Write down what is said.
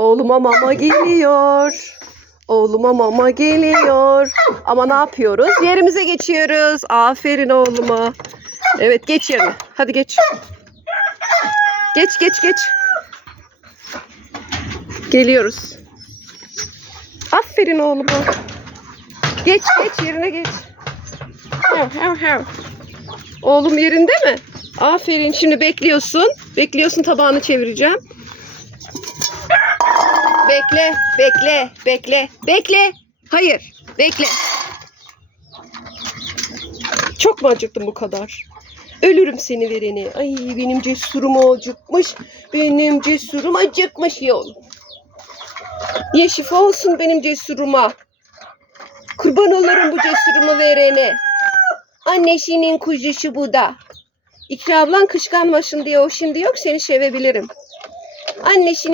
Oğluma mama geliyor. Oğluma mama geliyor. Ama ne yapıyoruz? Yerimize geçiyoruz. Aferin oğluma. Evet geç yerine. Hadi geç. Geç geç geç. Geliyoruz. Aferin oğluma. Geç geç yerine geç. Hev, hev, hev. Oğlum yerinde mi? Aferin. Şimdi bekliyorsun. Bekliyorsun tabağını çevireceğim. Bekle, bekle, bekle, bekle. Hayır, bekle. Çok mu acıktın bu kadar? Ölürüm seni vereni. Ay benim cesurum acıkmış. Benim cesurum acıkmış ya oğlum. Ye şifa olsun benim cesuruma. Kurban olurum bu cesurumu verene. Annesinin kuzusu bu da. İkra ablan kışkanmasın diye o şimdi yok seni sevebilirim. Annesinin